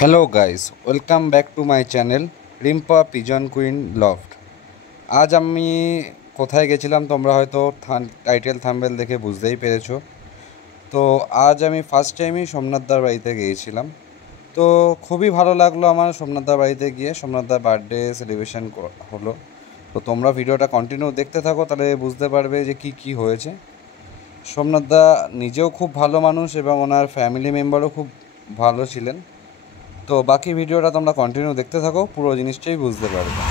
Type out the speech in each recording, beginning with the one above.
Hello guys, welcome back to my channel Rimpa pigeon queen loft. আজ আমি কোথায় গেছিলাম তোমরা হয়তো টাইটেল থাম্বনেল দেখে বুঝতেই পেরেছো। তো আজ আমি ফার্স্ট টাইমই সোমনাথদার বাড়িতে গিয়েছিলাম। তো খুবই ভালো লাগলো আমার সোমনাথদার বাড়িতে গিয়ে। সোমনাথদার বার্থডে সেলিব্রেশন হলো। তো তোমরা ভিডিওটা কন্টিনিউ দেখতে থাকো, তাহলে বুঝতে পারবে যে কি কি হয়েছে। সোমনাথদা নিজেও খুব ভালো মানুষ এবং ওনার ফ্যামিলি মেম্বারও খুব ভালো ছিলেন। তো বাকি ভিডিওটা তোমরা কন্টিনিউ দেখতে থাকো, পুরো জিনিসটাই বুঝতে পারবে।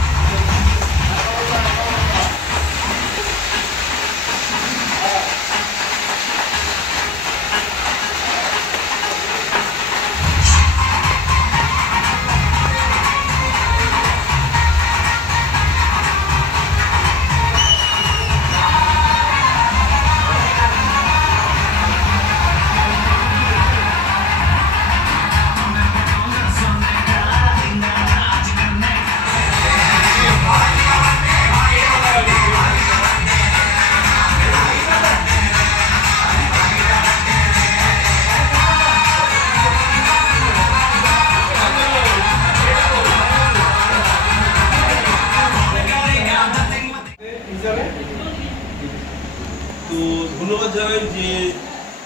তো ধন্যবাদ জানাই যে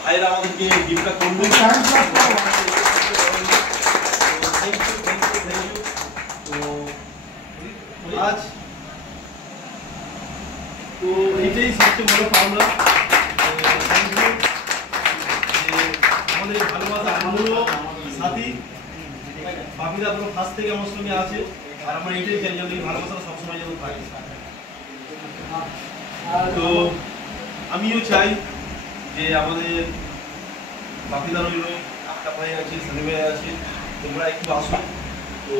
ভাইরা আমাদেরকে গিফটটা করলো। তো আজ তো এটাই সবচেয়ে বড় পাওনা। আমাদের ভালোবাসা আমূল্য সাথী বাপিদা পুরো ফার্স্ট থেকে আমার সঙ্গে আছে, আর আমরা এটাই চাই যেন এই ভালোবাসাটা সবসময় যেন থাকে। তো আমিও চাই যে আমাদের বাপিদা রইল, একটা ভাই আছে, সানি ভাই আছে, তোমরা একটু আসো। তো